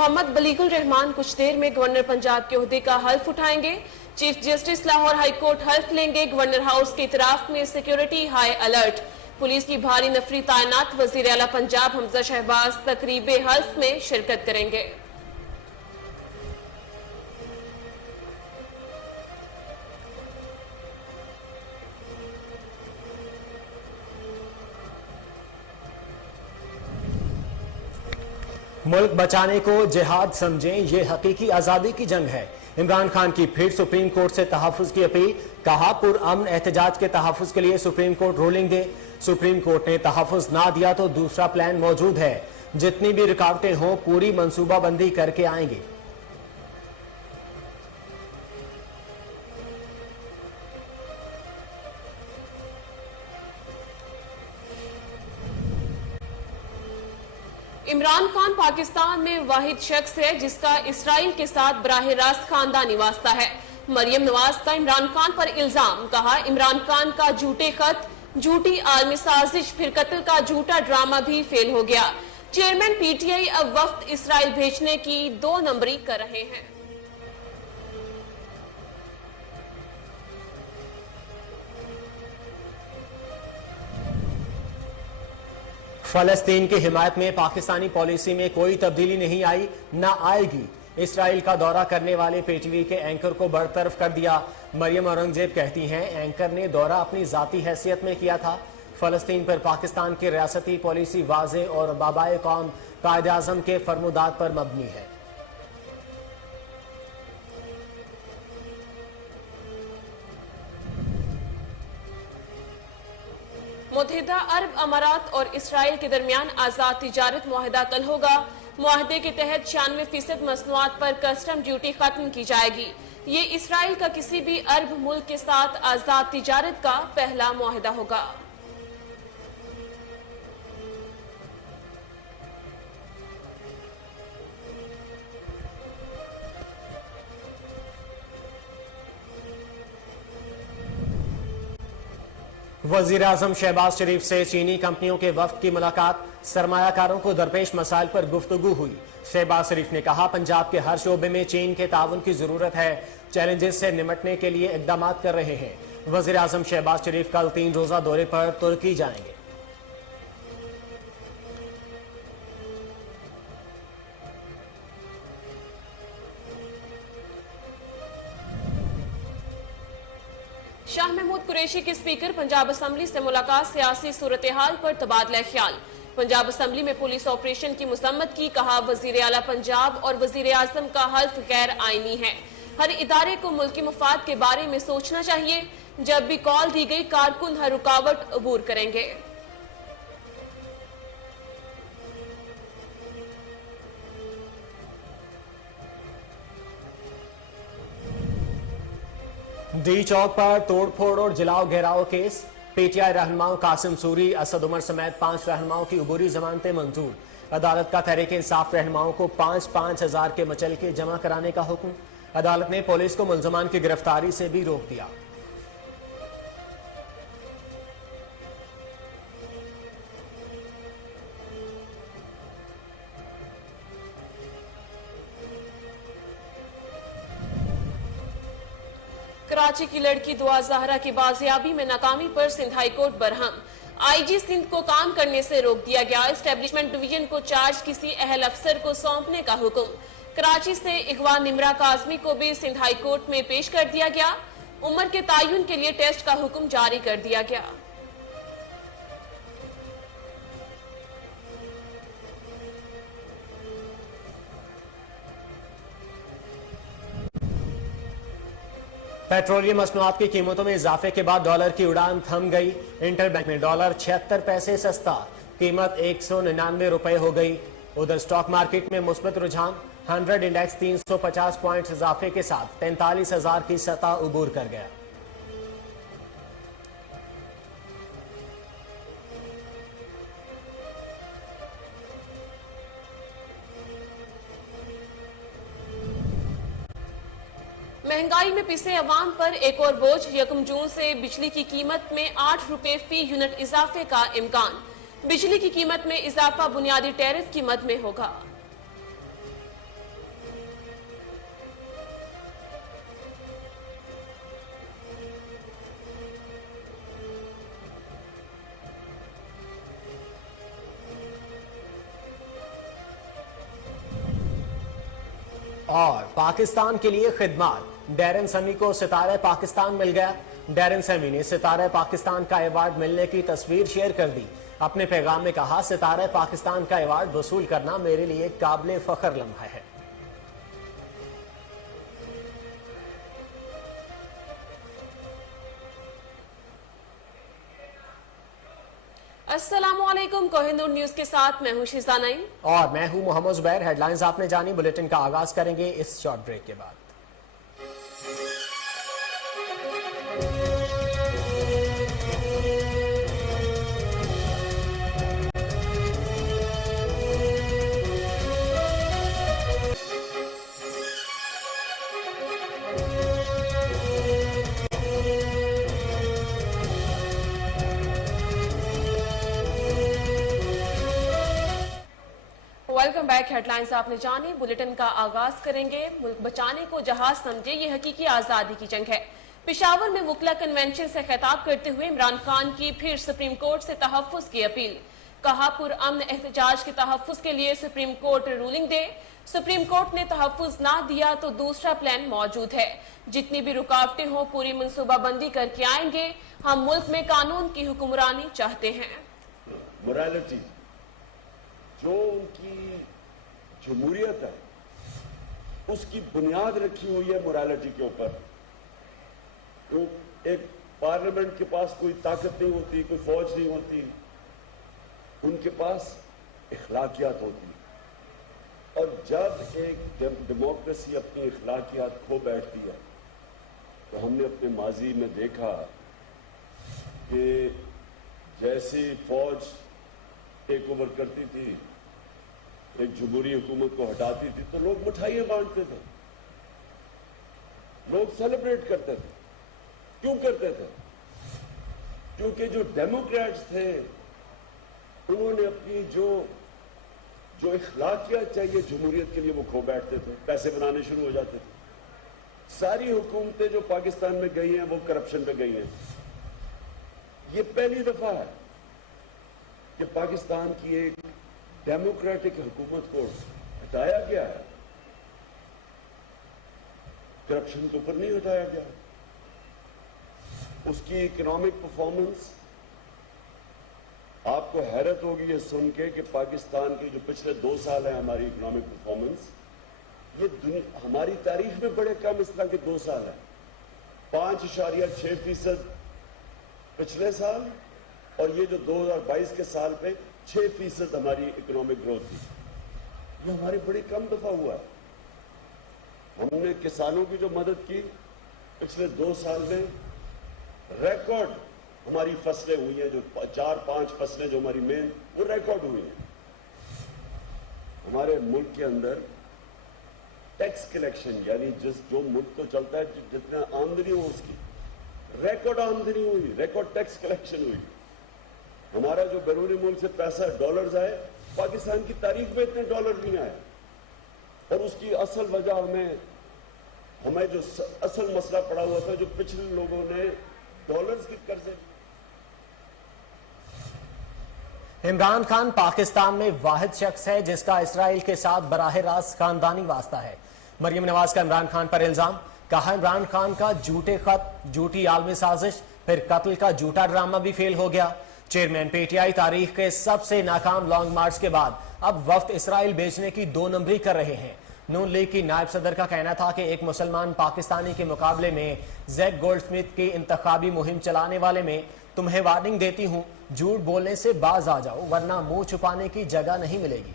मोहम्मद बलीगुल रहमान कुछ देर में गवर्नर पंजाब के ओहदे का हल्फ उठाएंगे। Chief justice Lahore high court हल्फ लेंगे। गवर्नर हाउस के इतराफ में सिक्योरिटी हाई अलर्ट, पुलिस की भारी नफरी तैनात। वजीर आला पंजाब हमजा शहबाज तकरीब हल्फ में शिरकत करेंगे। मुल्क बचाने को जिहाद समझें, ये हकीकी आजादी की जंग है। इमरान खान की फिर सुप्रीम कोर्ट से तहफ्फुज की अपील, कहा पुरअमन एहतजाज के तहफ्फुज के लिए सुप्रीम कोर्ट रूलिंग दे। सुप्रीम कोर्ट ने तहफ्फुज ना दिया तो दूसरा प्लान मौजूद है, जितनी भी रुकावटें हों पूरी मंसूबाबंदी करके आएंगे। इमरान खान पाकिस्तान में वाहिद शख्स है जिसका इसराइल के साथ बराह रास्त खानदानी वास्ता है। मरियम नवाज का इमरान खान पर इल्जाम, कहा इमरान खान का झूठे खत, झूठी आलमी साजिश, फिर कत्ल का झूठा ड्रामा भी फेल हो गया। चेयरमैन पीटीआई अब वफ्द इसराइल भेजने की 2 नंबरी कर रहे हैं। फलस्तीन की हिमायत में पाकिस्तानी पॉलिसी में कोई तब्दीली नहीं आई, ना आएगी। इसराइल का दौरा करने वाले पीटीवी के एंकर को बरतरफ कर दिया। मरियम औरंगजेब कहती हैं एंकर ने दौरा अपनी जाती हैसियत में किया था। फलस्तीन पर पाकिस्तान की रियासती पॉलिसी वाज़े और बाबाए कौम कायद आज़म के फरमुदात पर मबनी है। मुत्तहिदा अरब अमारात और इसराइल के दरमियान आजाद तिजारत मुआहदा कल होगा। मुआहदे के तहत 96% मसनूआत पर कस्टम ड्यूटी खत्म की जाएगी। ये इसराइल का किसी भी अरब मुल्क के साथ आजाद तिजारत का पहला मुआहदा होगा। वजीर आजम शहबाज शरीफ से चीनी कंपनियों के वफ्द की मुलाकात, सरमायाकारों को दरपेश मसाइल पर गुफ्तगू हुई। शहबाज शरीफ ने कहा पंजाब के हर शोबे में चीन के ताउन की जरूरत है, चैलेंजेस से निमटने के लिए इकदाम कर रहे हैं। वजीर आजम शहबाज शरीफ कल 3 रोजा दौरे पर तुर्की जाएंगे। शाह महमूद कुरैशी की स्पीकर पंजाब असम्बली से मुलाकात, सियासी सूरत हाल पर तबादला ख्याल। पंजाब असम्बली में पुलिस ऑपरेशन की मुसम्मत की, कहा वजीर आला पंजाब और वजीर आजम का हल्फ गैर आईनी है। हर इदारे को मुल्की मफाद के बारे में सोचना चाहिए। जब भी कॉल दी गई कारकुन हर रुकावट अबूर करेंगे। डी चौक पर तोड़फोड़ और जलाओ घेराव केस, पीटीआई रहनुमाओं कासिम सूरी, असद उमर समेत 5 रहनुमाओं की अबूरी जमानतें मंजूर। अदालत का तहरीक इंसाफ रहनुमाओं को 5-5 हजार के मचलके जमा कराने का हुक्म। अदालत ने पुलिस को मुलजमान की गिरफ्तारी से भी रोक दिया। कराची की लड़की दुआ ज़हरा की बाजियाबी में नाकामी पर Sindh high court Barham, IG Sindh को काम करने से रोक दिया गया। एस्टेब्लिशमेंट डिवीजन को चार्ज किसी अहल अफसर को सौंपने का हुक्म। कराची से इकवा निमरा काजमी को भी सिंध हाई कोर्ट में पेश कर दिया गया। उम्र के तायुन के लिए टेस्ट का हुक्म जारी कर दिया गया। पेट्रोलियम मसनूआत की कीमतों में इजाफे के बाद डॉलर की उड़ान थम गई। इंटरबैंक में डॉलर 76 पैसे सस्ता, कीमत 199 रुपए हो गई। उधर स्टॉक मार्केट में मुस्बत रुझान, 100 इंडेक्स 350 पॉइंट्स इजाफे के साथ 43,000 की सतह उबूर कर गया। महंगाई में पिसे अवाम पर एक और बोझ, 1 जून से बिजली की कीमत में 8 रुपए फी यूनिट इजाफे का इम्कान। बिजली की कीमत में इजाफा बुनियादी टैरिफ कीमत में होगा। اور پاکستان کے لیے خدمات، ڈیرن سیمی کو ستارہ پاکستان مل گیا۔ ڈیرن سیمی نے ستارہ پاکستان کا ایوارڈ ملنے کی تصویر شیئر کر دی۔ اپنے پیغام میں کہا، ستارہ پاکستان کا ایوارڈ وصول کرنا میرے لیے قابل فخر لمحہ ہے۔ السلام علیکم، کوہ نور نیوز کے ساتھ میں ہوں شیزا نعیم اور میں ہوں محمد زبیر۔ ہیڈ لائنز آپ نے جانی، بلیٹن کا آغاز کریں گے اس شارٹ بریک کے بعد۔ Welcome back. ہیڈ لائنز آپ نے جانی، بلیٹن کا آغاز کریں گے۔ ملک بچانے کو جہاز سمجھے، یہ حقیقی آزادی کی جنگ ہے۔ پشاور میں وکلا کنونشن سے خطاب کرتے ہوئے عمران خان کی پھر سپریم کورٹ سے تحفظ کی اپیل۔ کہا، پرامن احتجاج کے تحفظ کے لیے سپریم کورٹ رولنگ دے۔ سپریم کورٹ نے تحفظ نہ دیا تو دوسرا پلان موجود ہے۔ جتنی بھی رکاوٹیں ہوں پوری منصوبہ بندی کر کے آئیں گے۔ ہم ملک میں قانون کی حکمرانی چاہتے ہیں۔ موریلٹی جو ان کی جمہوریت ہے اس کی بنیاد رکھی ہوئی ہے موریلٹی کے اوپر۔ تو ایک پارلیمنٹ کے پاس کوئی طاقت نہیں ہوتی، کوئی فوج نہیں ہوتی، ان کے پاس اخلاقیات ہوتی۔ اور جب ایک ڈیموکریسی اپنی اخلاقیات کھو بیٹھتی ہے تو ہم نے اپنے ماضی میں دیکھا کہ جیسی فوج ٹیک اوور کرتی تھی، ایک جمہوری حکومت کو ہٹاتی تھی، تو لوگ مٹھائیاں بانٹتے تھے، لوگ سیلیبریٹ کرتے تھے۔ کیوں کرتے تھے؟ کیونکہ جو ڈیموکریٹس تھے انہوں نے اپنی جو اخلاقیات چاہیے جمہوریت کے لیے وہ کھو بیٹھتے تھے، پیسے بنانے شروع ہو جاتے تھے۔ ساری حکومتیں جو پاکستان میں گئی ہیں وہ کرپشن پہ گئی ہیں۔ یہ پہلی دفعہ ہے کہ پاکستان کی ایک ڈیموکریٹک حکومت کو ہٹایا گیا ہے، کرپشن کے اوپر نہیں ہٹایا گیا۔ اس کی اکنامک پرفارمنس، آپ کو حیرت ہوگی یہ سن کے کہ پاکستان کے جو پچھلے 2 سال ہیں ہماری اکنامک پرفارمنس، یہ ہماری تاریخ میں بڑے کم اس طرح کے 2 سال ہیں۔ 5.6% پچھلے سال، اور یہ جو 2022 کے سال پہ 6% ہماری اکنامک گروتھ تھی۔ یہ ہماری بڑی کم دفعہ ہوا ہے۔ ہم نے کسانوں کی جو مدد کی پچھلے 2 سال میں، ریکارڈ ہماری فصلیں ہوئی ہیں، جو 4-5 فصلیں جو ہماری مین، وہ ریکارڈ ہوئی ہیں۔ ہمارے ملک کے اندر ٹیکس کلیکشن، یعنی جو ملک تو چلتا ہے جتنا آمدنی ہو اس کی ریکارڈ آمدنی ہوئی، ریکارڈ ٹیکس کلیکشن ہوئی۔ ہمارا جو بیرونی ملک سے پیسہ ڈالرز آئے، پاکستان کی تاریخ میں اتنے ڈالر نہیں آئے۔ اور اس کی اصل وجہ ہمیں جو اصل مسئلہ پڑا ہوا تھا، جو پچھلے لوگوں نے ڈالرز کی قرضے۔ عمران خان پاکستان میں واحد شخص ہے جس کا اسرائیل کے ساتھ براہ راست خاندانی واسطہ ہے۔ مریم نواز کا عمران خان پر الزام۔ کہا، عمران خان کا جھوٹے خط، جھوٹی عالمی سازش، پھر قتل کا جھوٹا ڈرامہ بھی فیل ہو گیا۔ چیئرمین پی ٹی آئی تاریخ کے سب سے ناکام لانگ مارچ کے بعد اب وفد اسرائیل بھیجنے کی 2 نمبری کر رہے ہیں۔ نون لیگ کی نائب صدر کا کہنا تھا کہ ایک مسلمان پاکستانی کے مقابلے میں زیک گولڈ سمتھ کی انتخابی مہم چلانے والے میں تمہیں وارننگ دیتی ہوں، جھوٹ بولنے سے باز آ جاؤ ورنہ منہ چھپانے کی جگہ نہیں ملے گی۔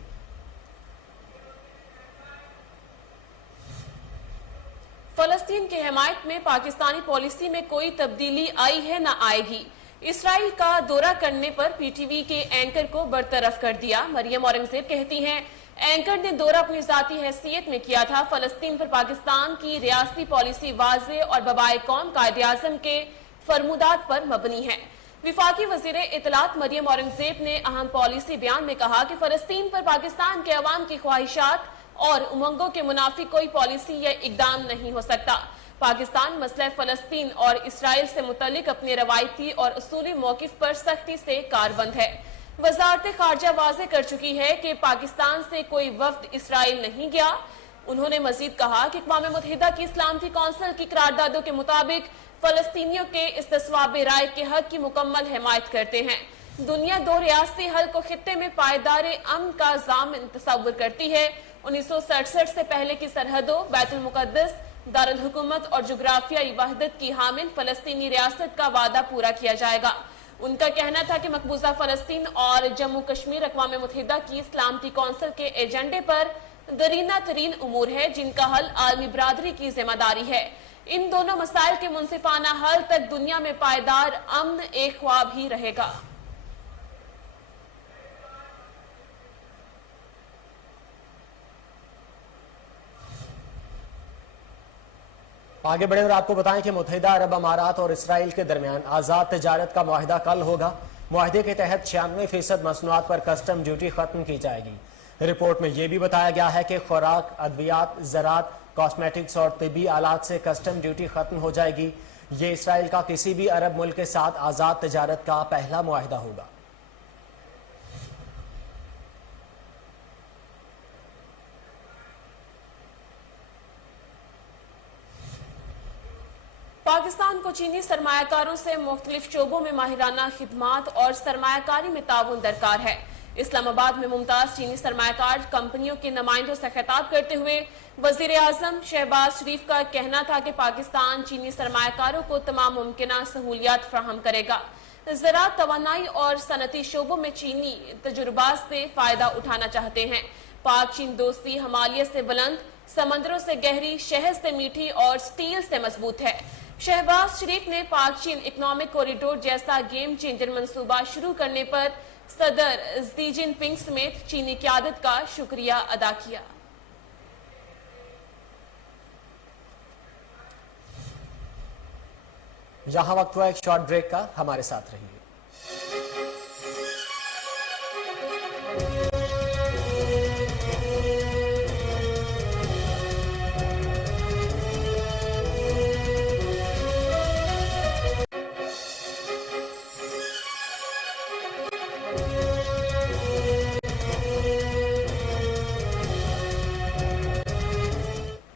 فلسطین کی حمایت میں پاکستانی پالیسی میں کوئی تبدیلی آئی ہے نہ آئے گی۔ اسرائیل کا دورہ کرنے پر پی ٹی وی کے اینکر کو برطرف کر دیا۔ مریم اورنگزیب کہتی ہیں، اینکر نے دورہ اپنی ذاتی حیثیت میں کیا تھا۔ فلسطین پر پاکستان کی ریاستی پالیسی واضح اور بابائے قوم قائد اعظم کے فرمودات پر مبنی ہے۔ وفاقی وزیر اطلاعات مریم اورنگزیب نے اہم پالیسی بیان میں کہا کہ فلسطین پر پاکستان کے عوام کی خواہشات اور امنگوں کے منافی کوئی پالیسی یا اقدام نہیں ہو سکتا۔ پاکستان مسئلہ فلسطین اور اسرائیل سے متعلق اپنے روایتی اور اصولی موقف پر سختی سے کاربند ہے۔ وزارت خارجہ واضح کر چکی ہے کہ پاکستان سے کوئی وفد اسرائیل نہیں گیا۔ انہوں نے مزید کہا کہ اقوام متحدہ کی سلامتی کونسل کی قراردادوں کے مطابق فلسطینیوں کے استصواب رائے کے حق کی مکمل حمایت کرتے ہیں۔ دنیا دو ریاستی حل کو خطے میں پائیدار امن کا ضامن تصور کرتی ہے۔ 1967 سے پہلے کی سرحدوں، بیت المقدس، دارالحکومت اور جغرافیائی وحدت کی حامل فلسطینی ریاست کا وعدہ پورا کیا جائے گا۔ ان کا کہنا تھا کہ مقبوضہ فلسطین اور جموں کشمیر اقوام متحدہ کی سلامتی کونسل کے ایجنڈے پر درینہ ترین امور ہے جن کا حل عالمی برادری کی ذمہ داری ہے۔ ان دونوں مسائل کے منصفانہ حل تک دنیا میں پائیدار امن ایک خواب ہی رہے گا۔ آگے بڑھیں اور آپ کو بتائیں کہ متحدہ عرب امارات اور اسرائیل کے درمیان آزاد تجارت کا معاہدہ کل ہوگا۔ معاہدے کے تحت 96% مصنوعات پر کسٹم ڈیوٹی ختم کی جائے گی۔ رپورٹ میں یہ بھی بتایا گیا ہے کہ خوراک، ادویات، زراعت، کاسمیٹکس اور طبی آلات سے کسٹم ڈیوٹی ختم ہو جائے گی۔ یہ اسرائیل کا کسی بھی عرب ملک کے ساتھ آزاد تجارت کا پہلا معاہدہ ہوگا۔ پاکستان کو چینی سرمایہ کاروں سے مختلف شعبوں میں ماہرانہ خدمات اور سرمایہ کاری میں تعاون درکار ہے۔ اسلام آباد میں ممتاز چینی سرمایہ کار کمپنیوں کے نمائندوں سے خطاب کرتے ہوئے وزیر اعظم شہباز شریف کا کہنا تھا کہ پاکستان چینی سرمایہ کاروں کو تمام ممکنہ سہولیات فراہم کرے گا۔ زراعت، توانائی اور صنعتی شعبوں میں چینی تجربات سے فائدہ اٹھانا چاہتے ہیں۔ پاک چین دوستی ہمالیہ سے بلند، سمندروں سے گہری، شہد سے میٹھی اور سٹیل سے مضبوط ہے۔ شہباز شریف نے پاک چین اکنامک کوریڈور جیسا گیم چینجر منصوبہ شروع کرنے پر صدر ژی جن پنگ سمیت چینی قیادت کا شکریہ ادا کیا۔ یہاں وقت ہوا ایک شارٹ بریک کا، ہمارے ساتھ رہیے۔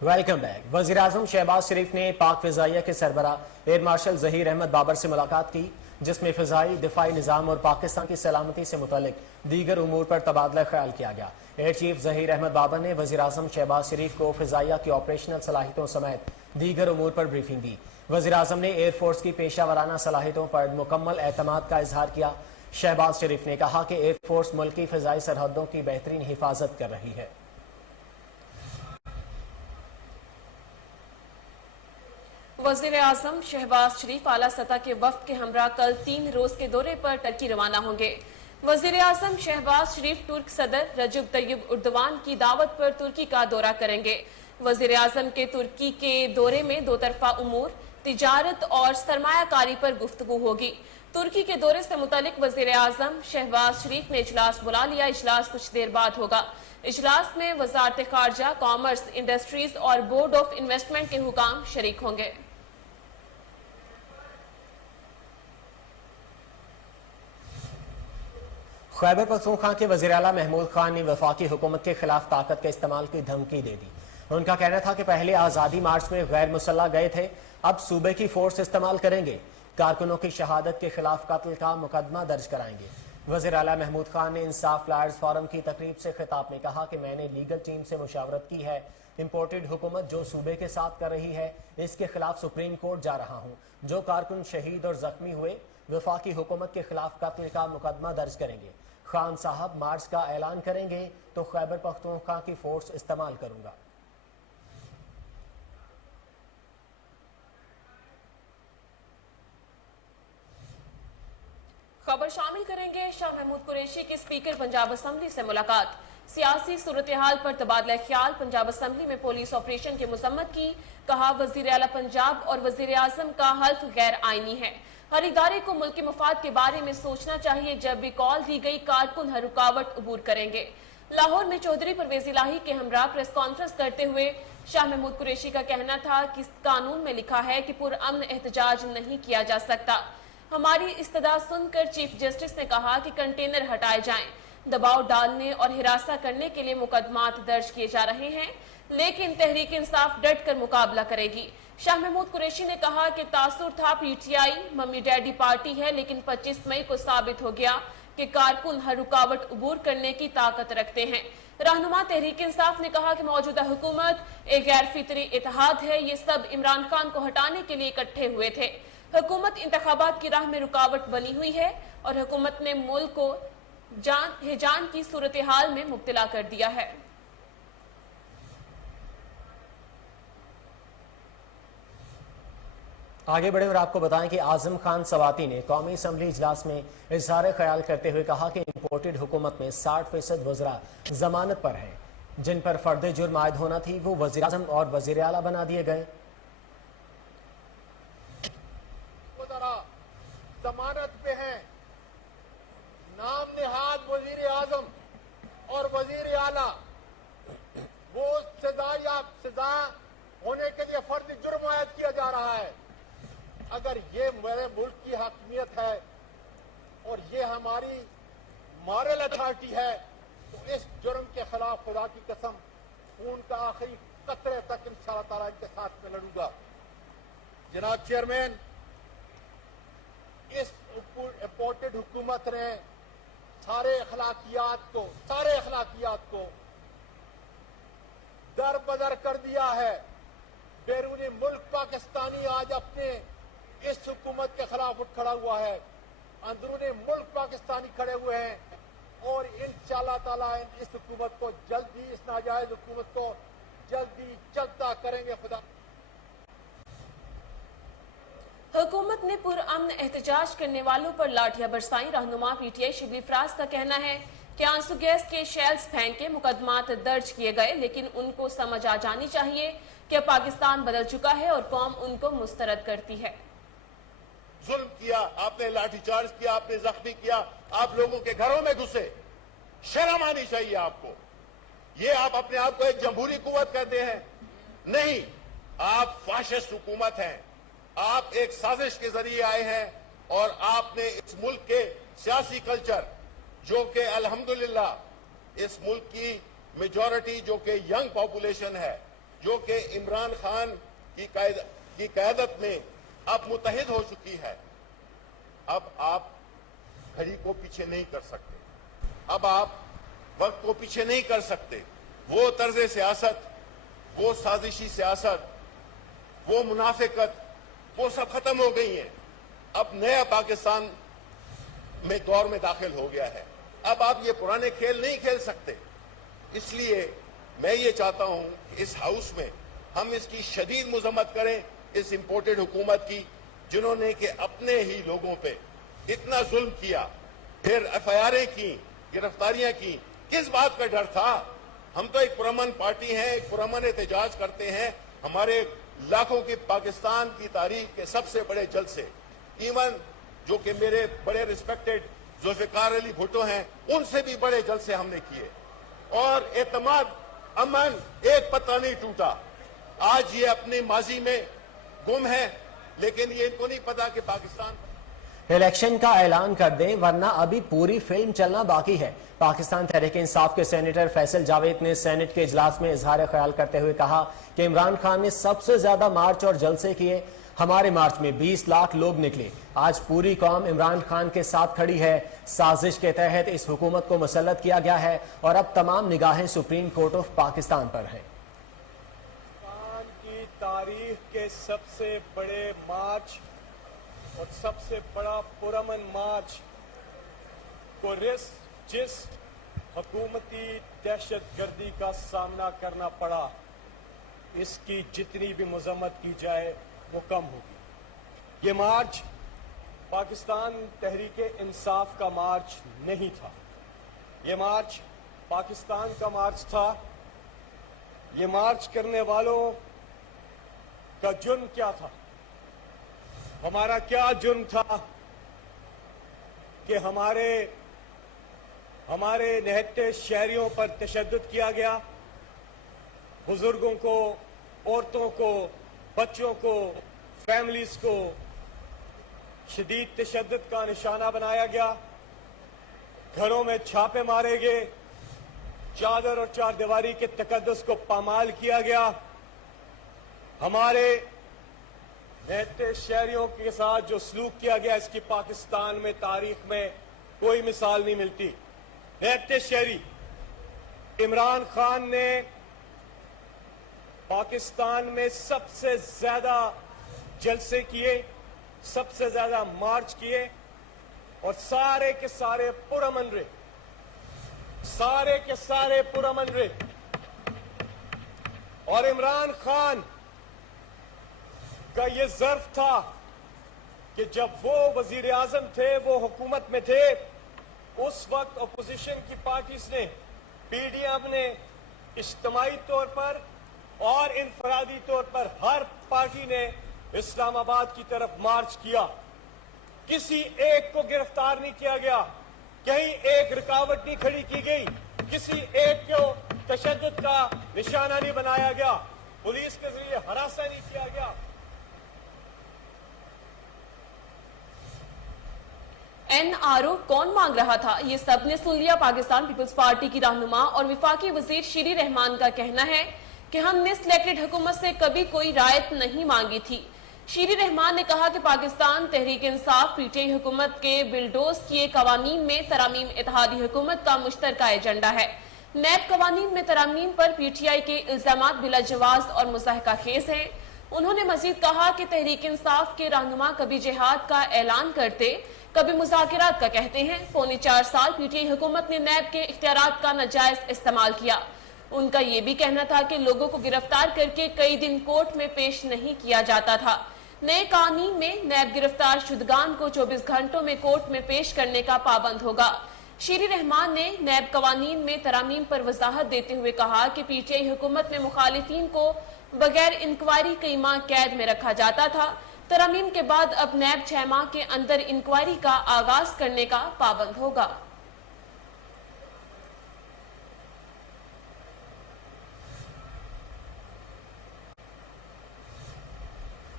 Welcome back. وزیر اعظم شہباز شریف نے پاک فضائیہ کے سربراہ ایئر مارشل ظہیر احمد بابر سے ملاقات کی، جس میں فضائی دفاعی نظام اور پاکستان کی سلامتی سے متعلق دیگر امور پر تبادلہ خیال کیا گیا۔ ایئر چیف ظہیر احمد بابر نے وزیر اعظم شہباز شریف کو فضائیہ کی آپریشنل صلاحیتوں سمیت دیگر امور پر بریفنگ دی۔ وزیر اعظم نے ایئر فورس کی پیشہ ورانہ صلاحیتوں پر مکمل اعتماد کا اظہار کیا۔ شہباز شریف نے کہا کہ ایئر فورس ملک کی فضائی سرحدوں کی بہترین حفاظت کر رہی ہے۔ وزیر اعظم شہباز شریف اعلیٰ سطح کے وفد کے ہمراہ کل 3 روز کے دورے پر ترکی روانہ ہوں گے۔ وزیر اعظم شہباز شریف ترک صدر رجب طیب اردوان کی دعوت پر ترکی کا دورہ کریں گے۔ وزیر اعظم کے ترکی کے دورے میں 2 طرفہ امور، تجارت اور سرمایہ کاری پر گفتگو ہوگی۔ ترکی کے دورے سے متعلق وزیر اعظم شہباز شریف نے اجلاس بلا لیا۔ اجلاس کچھ دیر بعد ہوگا۔ اجلاس میں وزارت خارجہ، کامرس، انڈسٹریز اور بورڈ آف انویسٹمنٹ کے حکام شریک ہوں گے۔ خیبر پختونخوا کے وزیر اعلیٰ محمود خان نے وفاقی حکومت کے خلاف طاقت کے استعمال کی دھمکی دے دی۔ ان کا کہنا تھا کہ پہلے آزادی مارچ میں غیر مسلح گئے تھے، اب صوبے کی فورس استعمال کریں گے، کارکنوں کی شہادت کے خلاف قتل کا مقدمہ درج کرائیں گے۔ وزیر اعلیٰ محمود خان نے انصاف لائرز فورم کی تقریب سے خطاب میں کہا کہ میں نے لیگل ٹیم سے مشاورت کی ہے، امپورٹڈ حکومت جو صوبے کے ساتھ کر رہی ہے اس کے خلاف سپریم کورٹ جا رہا ہوں۔ جو کارکن شہید اور زخمی ہوئے وفاقی حکومت کے خلاف قتل کا مقدمہ درج کریں گے۔ خان صاحب مارچ کا اعلان کریں گے تو خیبر پختونخوا کی فورس استعمال کروں گا۔ خبر شامل کریں گے شاہ محمود قریشی کی اسپیکر پنجاب اسمبلی سے ملاقات۔ سیاسی صورتحال پر تبادلہ خیال، پنجاب اسمبلی میں پولیس آپریشن کی مذمت کی، کہا وزیر اعلیٰ پنجاب اور وزیر اعظم کا حلف غیر آئینی ہے، ہر ادارے کو ملکی مفاد کے بارے میں سوچنا چاہیے، جب بھی کال دی گئی کارکن ہر رکاوٹ عبور کریں گے۔ لاہور میں چودھری پرویز الہی کے ہمراہ پریس کانفرنس کرتے ہوئے شاہ محمود قریشی کا کہنا تھا کہ قانون میں لکھا ہے کہ پرامن احتجاج نہیں کیا جا سکتا۔ ہماری استدعا سن کر چیف جسٹس نے کہا کہ کنٹینر ہٹائے جائیں۔ دباؤ ڈالنے اور ہراساں کرنے کے لیے مقدمات درج کیے جا رہے ہیں، لیکن تحریک انصاف ڈٹ کر مقابلہ کرے گی۔ شاہ محمود قریشی نے کہا کہ تاثر تھا P T I mummy daddy party ہے، لیکن 25 مئی کو ثابت ہو گیا کہ کارکن ہر رکاوٹ عبور کرنے کی طاقت رکھتے ہیں۔ رہنما تحریک انصاف نے کہا کہ موجودہ حکومت ایک غیر فطری اتحاد ہے، یہ سب عمران خان کو ہٹانے کے لیے اکٹھے ہوئے تھے۔ حکومت انتخابات کی راہ میں رکاوٹ بنی ہوئی ہے اور حکومت نے ملک کو ہیجان کی صورتحال میں مبتلا کر دیا ہے۔ آگے بڑھے اور آپ کو بتائیں کہ اعظم خان سواتی نے قومی اسمبلی اجلاس میں اظہار خیال کرتے ہوئے کہا کہ امپورٹڈ حکومت میں 60% وزراء ضمانت پر ہیں، جن پر فرد جرم عائد ہونا تھی وہ وزیر اعظم اور وزیر اعلیٰ بنا دیے گئے۔ وزراء ضمانت پہ ہیں، نام نہاد وزیر اعظم اور وزیر اعلیٰ وہ سزا یا سزا ہونے کے لیے فرد جرم عائد کیا جا رہا ہے۔ اگر یہ میرے ملک کی حاکمیت ہے اور یہ ہماری مارل اتھارٹی ہے تو اس جرم کے خلاف خدا کی قسم خون کا آخری قطرے تک انشاءاللہ تعالیٰ ان کے ساتھ میں لڑوں گا۔ جناب چیئرمین، اس امپورٹڈ حکومت نے سارے اخلاقیات کو در بدر کر دیا ہے۔ بیرونی ملک پاکستانی آج اپنے اس حکومت کے خلاف اٹھ کھڑا ہوا ہے، اندرونی ملک پاکستانی کھڑے ہوئے ہیں اور انشاءاللہ تعالیٰ اس حکومت کو جلدی، اس ناجائز حکومت کو جلدی چلتا کریں گے۔ خدا حکومت نے پرامن احتجاج کرنے والوں پر لاٹھیاں برسائیں۔ رہنما P T I Shibli Faraz کا کہنا ہے کہ آنسو گیس کے شیلز پھینک کے مقدمات درج کیے گئے، لیکن ان کو سمجھ آ جانی چاہیے کہ پاکستان بدل چکا ہے اور قوم ان کو مسترد کرتی ہے۔ ظلم کیا، آپ نے لاٹھی چارج کیا، آپ نے زخمی کیا، آپ لوگوں کے گھروں میں گھسے، شرم آنی چاہیے آپ کو۔ یہ آپ اپنے آپ کو ایک جمہوری قوت کہتے ہیں؟ نہیں، آپ فاشسٹ حکومت ہیں۔ آپ ایک سازش کے ذریعے آئے ہیں اور آپ نے اس ملک کے سیاسی کلچر جو کہ الحمدللہ اس ملک کی میجورٹی جو کہ ینگ پاپولیشن ہے، جو کہ عمران خان کی قیادت میں اب متحد ہو چکی ہے، اب آپ گھڑی کو پیچھے نہیں کر سکتے، اب آپ وقت کو پیچھے نہیں کر سکتے۔ وہ طرز سیاست، وہ سازشی سیاست، وہ منافقت، وہ سب ختم ہو گئی ہیں۔ اب نیا پاکستان میں دور میں داخل ہو گیا ہے، اب آپ یہ پرانے کھیل نہیں کھیل سکتے۔ اس لیے میں یہ چاہتا ہوں کہ اس ہاؤس میں ہم اس کی شدید مذمت کریں، اس امپورٹڈ حکومت کی، جنہوں نے کہ اپنے ہی لوگوں پہ اتنا ظلم کیا، پھر ایف آئی آریں کی، گرفتاریاں کی۔ کس بات کا ڈر تھا؟ ہم تو ایک پرامن پارٹی ہیں، ایک پرامن احتجاج کرتے ہیں۔ ہمارے لاکھوں کی پاکستان کی تاریخ کے سب سے بڑے جلسے، ایون جو کہ میرے بڑے ریسپیکٹڈ ذوالفقار علی بھٹو ہیں، ان سے بھی بڑے جلسے ہم نے کیے، اور اعتماد، امن، ایک پتہ نہیں ٹوٹا۔ آج یہ اپنے ماضی میں گم ہے، لیکن یہ ان کو نہیں پتا کہ پاکستان الیکشن کا اعلان کر دیں ورنہ ابھی پوری فلم چلنا باقی ہے۔ پاکستان تحریک انصاف کے سینیٹر فیصل جاوید نے سینٹ کے اجلاس میں اظہار خیال کرتے ہوئے کہا کہ عمران خان نے سب سے زیادہ مارچ اور جلسے کیے، ہمارے مارچ میں 20 لاکھ لوگ نکلے۔ آج پوری قوم عمران خان کے ساتھ کھڑی ہے۔ سازش کے تحت اس حکومت کو مسلط کیا گیا ہے اور اب تمام نگاہیں سپریم کورٹ آف پاکستان پر ہیں۔ پاکستان کی تاریخ کے سب سے بڑے مارچ اور سب سے بڑا پرامن مارچ کو جس حکومتی دہشت گردی کا سامنا کرنا پڑا، اس کی جتنی بھی مذمت کی جائے وہ کم ہوگی۔ یہ مارچ پاکستان تحریک انصاف کا مارچ نہیں تھا، یہ مارچ پاکستان کا مارچ تھا۔ یہ مارچ کرنے والوں کا جرم کیا تھا؟ ہمارا کیا جرم تھا کہ ہمارے نہتے شہریوں پر تشدد کیا گیا، بزرگوں کو، عورتوں کو، بچوں کو، فیملیز کو شدید تشدد کا نشانہ بنایا گیا۔ घरों में छापे मारे गए, चादर और चार दीवारी के तकद्दुस को पामाल किया गया। हमारे रहते शहरियों के साथ जो सलूक किया गया, इसकी पाकिस्तान में तारीख में कोई मिसाल नहीं मिलती। रहते शहरी इमरान खान ने पाकिस्तान में सबसे ज्यादा जलसे किए, सबसे ज्यादा मार्च किए और सारे के सारे पुरअमन रहे, सारे के सारे पुरअमन रहे। और इमरान खान का ये ज़र्फ था कि जब वो वजीर आजम थे, वो हुकूमत में थे, उस वक्त अपोजिशन की पार्टीज ने, पीडीएम ने इज्तिमाई तौर पर और इनफरादी तौर पर हर पार्टी ने इस्लामाबाद की तरफ मार्च किया। किसी एक को गिरफ्तार नहीं किया गया, कहीं एक रुकावट नहीं खड़ी की गई, किसी एक को तशद्दुद का निशाना नहीं बनाया गया, पुलिस के जरिए हरासा नहीं किया गया। एनआरओ कौन मांग रहा था, ये सबने सुन लिया। पाकिस्तान पीपल्स पार्टी की रहनुमा और विफाकी वजीर शीरी रहमान का कहना है कि हमने सिलेक्टेड हुकूमत से कभी कोई रायत नहीं मांगी थी। शीरी रहमान ने कहा कि पाकिस्तान तहरीक इंसाफ पीटीआई हुकूमत के बिलडोज किए कवानीन में तरामीम इत्तेहादी हुकूमत का मुश्तरका एजेंडा है। नैब कवानीन में तरामीम पर पीटीआई के इल्जामात बिला जवाज और मुज़ाहिका खेज हैं। उन्होंने मजीद कहा कि तहरीक इंसाफ के रहनुमा कभी जिहाद का ऐलान करते, कभी मुज़ाकरात का कहते हैं। पौने 4 साल पीटीआई हुकूमत ने नैब के इख्तियारात का नाजायज इस्तेमाल किया। उनका ये भी कहना था कि लोगों को गिरफ्तार करके कई दिन कोर्ट में पेश नहीं किया जाता था। नए कानून में नैब गिरफ्तार शुदगान को 24 घंटों में कोर्ट में पेश करने का पाबंद होगा। शीरी रहमान ने नैब कवानीन में तरामीम पर वजाहत देते हुए कहा कि पीटीआई हुकूमत में मुखालिफिन को बगैर इंक्वायरी कई माह कैद में रखा जाता था। तरामीम के बाद अब नैब 6 माह के अंदर इंक्वायरी का आगाज करने का पाबंद होगा।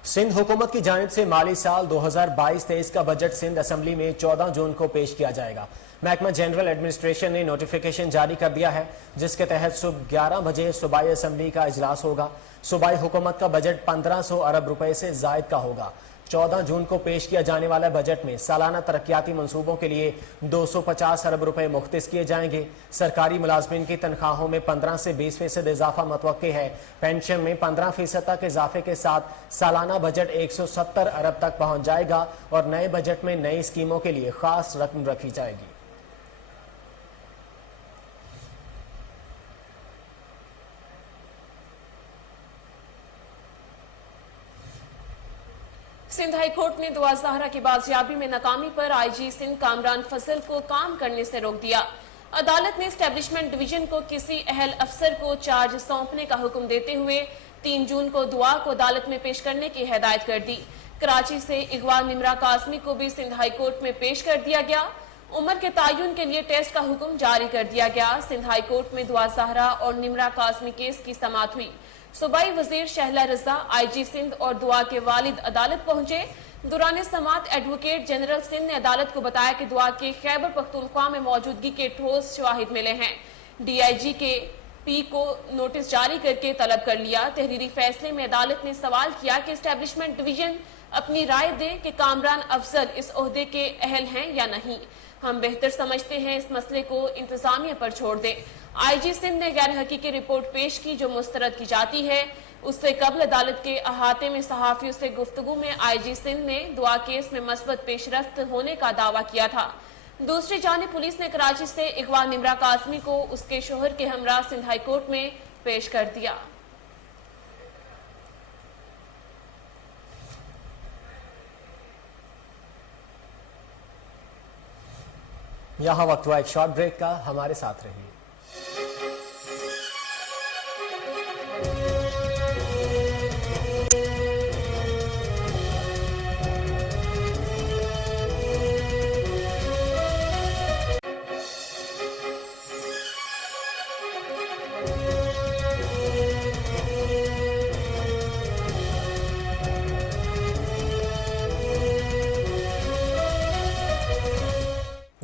सिंध हुकूमत की जानिब से माली साल 2022-23 का बजट सिंध असम्बली में 14 जून को पेश किया जाएगा। महकमा जनरल एडमिनिस्ट्रेशन ने नोटिफिकेशन जारी कर दिया है, जिसके तहत सुबह 11 बजे सूबाई असम्बली का इजलास होगा। सूबाई हुकूमत का बजट 1500 अरब रुपए से जायद का होगा। 14 जून को पेश किया जाने वाला बजट में सालाना तरक्याती मंसूबों के लिए 250 अरब रुपए मुख्तस किए जाएंगे। सरकारी मुलाजमिन की तनख्वाहों में 15 से 20% इजाफा मतवक्के है। पेंशन में 15% तक इजाफे के साथ सालाना बजट 170 अरब तक पहुंच जाएगा और नए बजट में नई स्कीमों के लिए खास रकम रखी जाएगी। सिंध हाई कोर्ट ने दुआ ज़हरा की बाजियाबी में नाकामी पर आईजी सिंध कामरान फजल को काम करने से रोक दिया। अदालत ने एस्टेब्लिशमेंट डिवीजन को किसी अहल अफसर को चार्ज सौंपने का हुक्म देते हुए 3 जून को दुआ को अदालत में पेश करने की हिदायत कर दी। कराची से इकबाल निमरा कासमी को भी सिंध हाई कोर्ट में पेश कर दिया गया। उम्र के तयन के लिए टेस्ट का हुक्म जारी कर दिया गया। सिंध हाई कोर्ट में दुआ ज़हरा और निमरा कासमी केस की समाअत हुई। सूबाई वजीर शहला रजा, आईजी सिंध और दुआ के वालिद अदालत पहुंचे। दौरान समाअत एडवोकेट जनरल सिंध ने अदालत को बताया कि दुआ के खैबर पख्तूनख्वा में मौजूदगी के ठोस शवाहिद मिले हैं। डीआईजी के पी को नोटिस जारी करके तलब कर लिया। तहरीरी फैसले में अदालत ने सवाल किया कि एस्टेब्लिशमेंट डिवीजन अपनी राय दे कि कामरान अफजल इस ओहदे के अहल हैं या नहीं। हम बेहतर समझते हैं इस मसले को इंतजामिया पर छोड़ दें। आईजी सिंध ने गैर हकीकी रिपोर्ट पेश की जो मुस्तरद की जाती है। उससे कबल अदालत के अहाते में सहाफियों से गुफ्तगू में आईजी सिंध ने दुआ केस में मस्बत पेशरफ्त होने का दावा किया था। दूसरी जानिब पुलिस ने कराची से इकबाल निमरा कासमी को उसके शोहर के हमरा सिंध हाई कोर्ट में पेश कर दिया। यहां वक्त हुआ एक शॉर्ट ब्रेक का, हमारे साथ रहिए।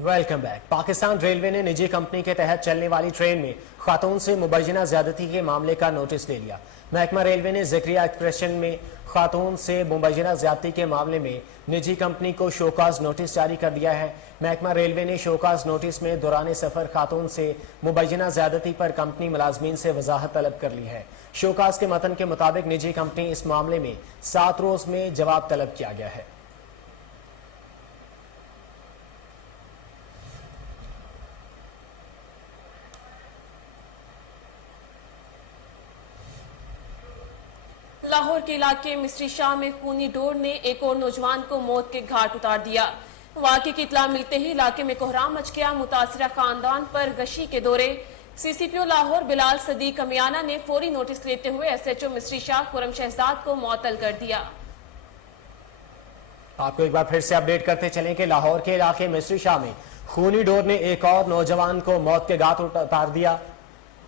Welcome back. पाकिस्तान रेलवे ने निजी कंपनी के तहत चलने वाली ट्रेन में खातून से मुबैना ज्यादती के मामले का नोटिस ले लिया। महकमा रेलवे ने ज़िक्रिया एक्सप्रेशन में खातून से मुबैना ज्यादती के मामले में निजी कंपनी को शोकाज नोटिस जारी कर दिया है। महकमा रेलवे ने शोकाज नोटिस में दौरान सफर खातून से मुबैना ज्यादती पर कंपनी मुलाजमीन से वजाहत तलब कर ली है। शोकाज के मतन के मुताबिक निजी कंपनी इस मामले में 7 रोज में जवाब तलब किया गया है। लाहौर के इलाके मिस्री शाह में खूनी डोर ने एक और नौजवान को मौत के घाट उतार दिया। वाक़े की इत्तला मिलते ही इलाके में कोहराम मच गया। मुतासिरा खानदान पर गशी के दौरे सीसीपीओ लाहौर बिलाल सदीक कमियाना ने फौरी नोटिस लेते हुए एसएचओ मिस्री शाह खुरम शहजाद को मुअत्तल कर दिया। आपको एक बार फिर से अपडेट करते चलें कि लाहौर के इलाके मिस्री शाह में खूनी डोर ने एक और नौजवान को मौत के घाट उतार दिया।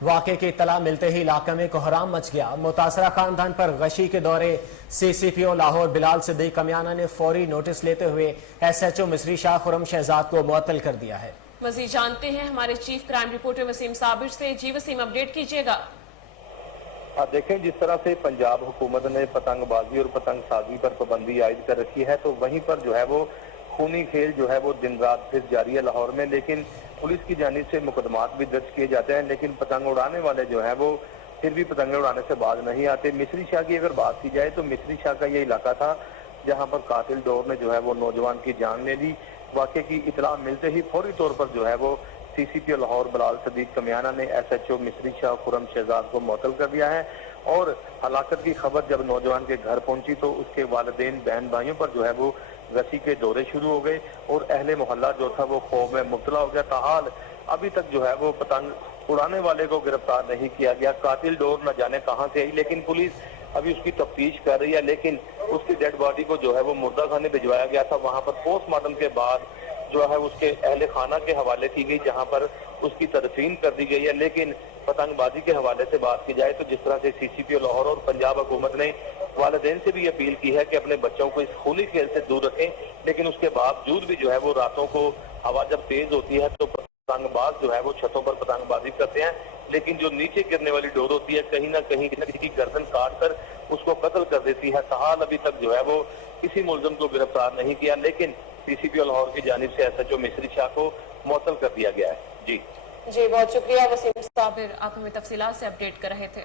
वाक़े की इत्तला मिलते ही इलाके में कोहराम मच गया। मुतासरा खानदान पर गशी के दौरे सीसीपीओ लाहौर बिलाल सदीक कमियाना ने फौरी नोटिस लेते हुए एसएचओ मिस्री शाह खुरम शहजाद को मुअत्तल कर दिया है। मजीद जानते हैं हमारे chief crime reporter Waseem Sabir से। जी वसीम, अपडेट कीजिएगा। देखें, जिस तरह से पंजाब हुकूमत ने पतंगबाजी और पतंग साजी पर पाबंदी आयद कर रखी है, तो वहीं पर जो है वो खूनी खेल जो है वो दिन रात फिर जारी है लाहौर में। लेकिन पुलिस की जानिब से मुकदमात भी दर्ज किए जाते हैं, लेकिन पतंग उड़ाने वाले जो है वो फिर भी पतंग उड़ाने से बाज नहीं आते। मिस्री शाह की अगर बात की जाए तो मिस्री शाह का ये इलाका था जहाँ पर कातिल डोर ने जो है वो नौजवान की जान ले ली। वाक़े की इतला मिलते ही फौरी तौर पर जो है वो सीसीपीओ लाहौर बिलाल सदीक कमियाना ने एसएचओ मिस्री शाह खुरम शहजाद को मुअत्तल कर दिया है। और हलाकत की खबर जब नौजवान के घर पहुंची तो उसके वालिदैन बहन भाइयों पर जो है वो गशी के दौरे शुरू हो गए और अहले मोहल्ला जो था वो खौफ में मुब्तला हो गया। ताहाल अभी तक जो है वो पतंग उड़ाने वाले को गिरफ्तार नहीं किया गया। कातिल डोर न जाने कहां से आई, लेकिन पुलिस अभी उसकी तफ्तीश कर रही है। लेकिन उसकी डेड बॉडी को जो है वो मुर्दा खाने भिजवाया गया था। वहां पर पोस्टमार्टम के बाद जो है उसके अहले खाना के हवाले की गई, जहां पर उसकी तदफीन कर दी गई है। लेकिन पतंगबाजी के हवाले से बात की जाए तो जिस तरह से सीसीपीओ लाहौर और पंजाब हुकूमत ने वालिदैन से भी अपील की है कि अपने बच्चों को इस खूनी खेल से दूर रखें, लेकिन उसके बावजूद भी जो है वो रातों को हवा जब तेज होती है तो पतंगबाज जो है वो छतों पर पतंगबाजी करते हैं। लेकिन जो नीचे गिरने वाली डोर होती है कहीं ना कहीं किसी गर्दन काट कर उसको कत्ल कर देती है। ताहाल अभी तक जो है वो किसी मुलजम को गिरफ्तार नहीं किया, लेकिन सीसीपीओ लाहौर की जानिब से एसएचओ मिस्री शाह को मुअत्तल कर दिया गया है। जी बहुत शुक्रिया वसीम साबिर, आप हमें तफसीलात से अपडेट कर रहे थे।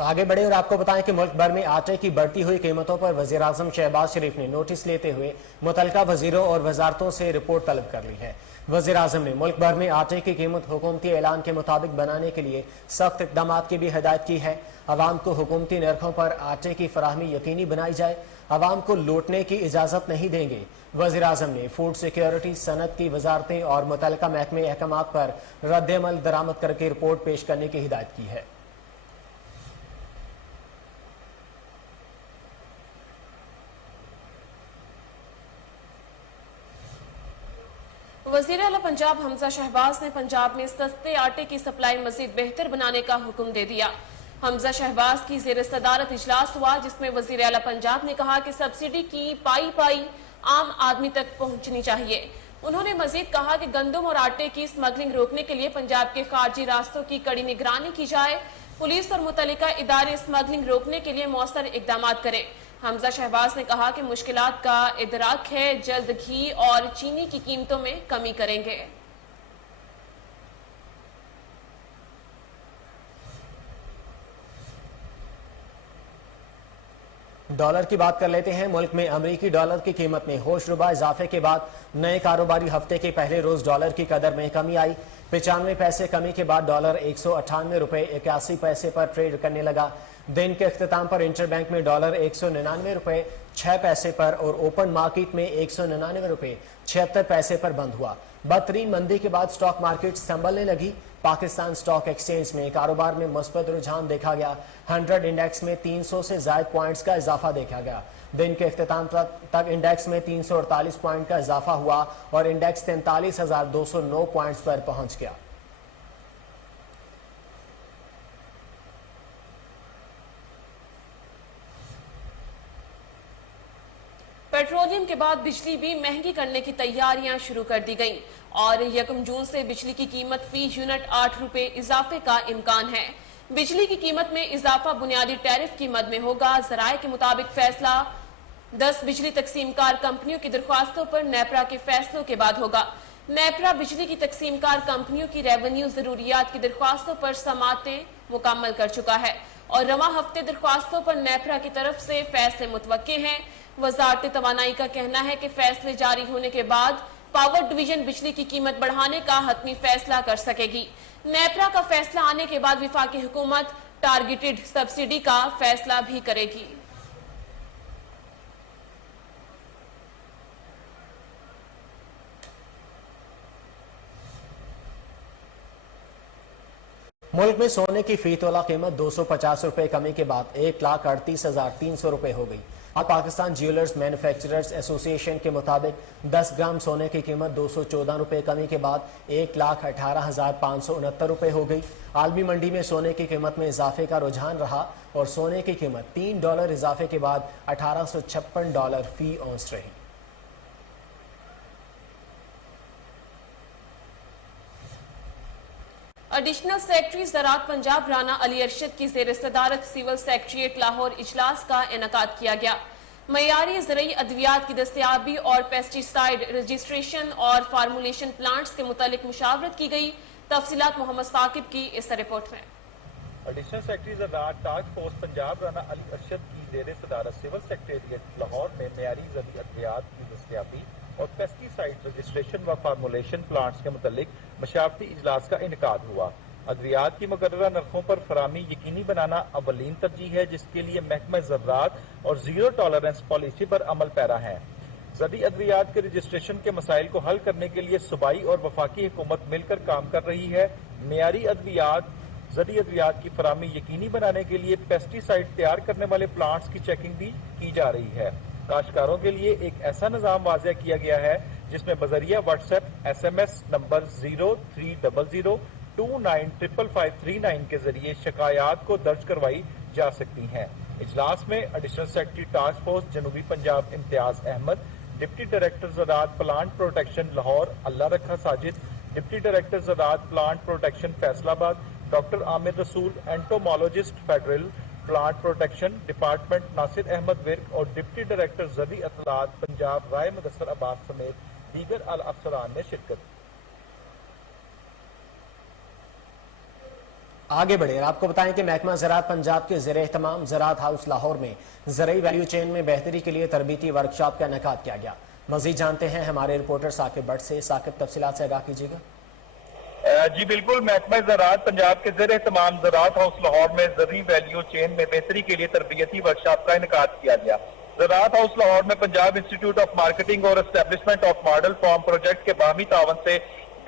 आगे बढ़े और आपको बताएं कि मुल्क भर में आटे की बढ़ती हुई कीमतों पर वज़ीर आज़म शहबाज शरीफ ने नोटिस लेते हुए मुतल्लिका वज़ीरों और वजारतों से रिपोर्ट तलब कर ली है। वज़ीर आज़म ने मुल्क भर में आटे की कीमत हुकूमती ऐलान के मुताबिक बनाने के लिए सख्त इक़दामात की भी हिदायत की है। अवाम को हुकूमती नरखों पर आटे की फराहमी यकीनी बनाई जाए। अवाम को लूटने की इजाज़त नहीं देंगे। वज़ीर आज़म ने फूड सिक्योरिटी, सनत की वजारतें और मुतल्लिका महकमे अहकामात पर रद्द-ए-अमल दरामद करके रिपोर्ट पेश करने की हिदायत की है। वज़ीर आला पंजाब हमजा शहबाज ने पंजाब में सस्ते आटे की सप्लाई मजीद बेहतर बनाने का हुक्म दे दिया। हमजा शहबाज की ज़ेर सदारत इजलास हुआ, जिसमें वज़ीर आला पंजाब ने कहा कि सब्सिडी की पाई पाई आम आदमी तक पहुंचनी चाहिए। उन्होंने मजीद कहा कि गंदम और आटे की स्मगलिंग रोकने के लिए पंजाब के खारजी रास्तों की कड़ी निगरानी की जाए। पुलिस और मुतल्लिका इदारे स्मगलिंग रोकने के लिए मौसर इकदाम करें। हमजा शहबाज ने कहा कि मुश्किलात का इदराक है, जल्द घी और चीनी की कीमतों में कमी करेंगे। डॉलर की बात कर लेते हैं। मुल्क में अमरीकी डॉलर की कीमत में होशरुबा इजाफे के बाद नए कारोबारी हफ्ते के पहले रोज डॉलर की कदर में कमी आई। 95 पैसे कमी के बाद डॉलर 198 रुपए 81 पैसे पर ट्रेड करने लगा। दिन के अख्ताम पर इंटरबैंक में डॉलर 199 रुपए 6 पैसे पर और ओपन मार्केट में 199 रुपए 76 पैसे पर बंद हुआ। बदतरीन मंदी के बाद स्टॉक मार्केट संभलने लगी। पाकिस्तान स्टॉक एक्सचेंज में कारोबार में मुस्बत रुझान देखा गया। 100 इंडेक्स में 300 से ज्यादा पॉइंट्स का इजाफा देखा गया। दिन के अख्ताम तक इंडेक्स में 348 पॉइंट का इजाफा हुआ और इंडेक्स 43,209 पॉइंट्स पर पहुंच गया। पेट्रोलियम के बाद बिजली भी महंगी करने की तैयारियां शुरू कर दी गईं और 1 जून से बिजली की कीमत फी यूनिट 8 रुपए इजाफे का इम्कान है। बिजली की कीमत में इजाफा बुनियादी टैरिफ की मद में होगा। जराये के मुताबिक फैसला 10 बिजली तकसीमकार कंपनियों की दरख्वास्तों पर नेपरा के फैसलों के बाद होगा। नेपरा बिजली की तकसीमकार कंपनियों की रेवेन्यू जरूरियात की दरख्वास्तों पर समातें मुकम्मल कर चुका है और रवा हफ्ते दरख्वास्तों पर नेपरा की तरफ से फैसले मुतवक्के हैं। वजारत तवानाई का कहना है कि फैसले जारी होने के बाद पावर डिवीजन बिजली की कीमत बढ़ाने का हतमी फैसला कर सकेगी। नेपरा का फैसला आने के बाद वफाकी हुकूमत टारगेटेड सब्सिडी का फैसला भी करेगी। मुल्क में सोने की फी तोला कीमत 250 रुपए कमी के बाद 1,38,300 रुपए हो गई। अब पाकिस्तान ज्वेलर्स मैन्युफैक्चरर्स एसोसिएशन के मुताबिक 10 ग्राम सोने की कीमत 214 रुपए कमी के बाद 1,18,569 रुपए हो गई। आलमी मंडी में सोने की कीमत में इजाफे का रुझान रहा और सोने की कीमत $3 इजाफे के बाद $1856 फी औंस रही। एडिशनल सेक्रेटरी ज़राअत पंजाब राना अली अरशद की ज़ेर सदारत सिविल सेक्रेटरीट लाहौर इजलास का इनेकाद किया गया। मयारी ज़रूरी अद्वियात की दस्तयाबी और पेस्टिसाइड रजिस्ट्रेशन और फार्मूलेशन प्लांट्स के मुतालिक मुशावरत की गई। तफसीलात मोहम्मद साकिब की इस रिपोर्ट में। एडिशनल सेक्रेटरी ज़राअत टास्क फोर्स पंजाब राना अली अरशद की ज़ेर सदारत सिविल सेक्रेटरीट लाहौर में मयारी ज़रूरी अद्वियात की दस्तयाबी और पेस्टिसाइड रजिस्ट्रेशन व फार्मूलेशन प्लांट्स के मुतालिक मशावरती इजलास का इनेकाद हुआ। अद्वियात की मुकर्ररा नरखों पर फरामी यकीनी बनाना अवलीन तरजीह है, जिसके लिए महकमा ज़राअत और जीरो टॉलरेंस पॉलिसी पर अमल पैरा है। ज़रूरी अद्वियात के रजिस्ट्रेशन के मसाइल को हल करने के लिए सूबाई और वफाकी हुकूमत मिलकर काम कर रही है। मेयारी अद्वियात ज़रूरी अद्वियात की फरामी यकीनी बनाने के लिए पेस्टिसाइड तैयार करने वाले प्लांट्स की चेकिंग भी की जा रही है। काश्तकारों के लिए एक ऐसा निज़ाम वाज़ेह किया गया है जिसमें बजरिया व्हाट्सएप SMS नंबर 0300295539 के जरिए शिकायत को दर्ज करवाई जा सकती हैं। इजलास में एडिशनल सेक्रेटरी टास्क फोर्स जनूबी पंजाब इम्तियाज अहमद, डिप्टी डायरेक्टर ज़राअत plant protection Lahore Allah Rakha Sajid, deputy director ज़राअत plant protection Faisalabad doctor Aamir Rasool, entomologist federal plant protection department Nasir Ahmad Virk और डिप्टी डायरेक्टर ज़रूरी अतलात पंजाब राय मुदस्सर अब्बास समेत दीगर आला अफसरान ने शिरकत। आगे बढ़े और आपको बताएं कि महकमा ज़राअत पंजाब के ज़ेर एहतमाम ज़राअत हाउस लाहौर में ज़रूरी वैल्यू चेन में बेहतरी के लिए तरबीती वर्कशॉप का इनेकाद किया गया। मज़ीद जानते हैं हमारे रिपोर्टर साकिब भट्ट से। साकिब, तफसीलात से आगाह कीजिएगा। जी बिल्कुल, महकमा ज़राअत पंजाब के ज़ेर एहतमाम ज़राअत हाउस लाहौर में ज़रूरी वैल्यू चेन में बेहतरी के लिए तरबियती वर्कशॉप का इनेकाद किया गया। ज़राअत हाउस लाहौर में पंजाब इंस्टीट्यूट ऑफ मार्केटिंग और establishment of model farm project के बाहमी तावन से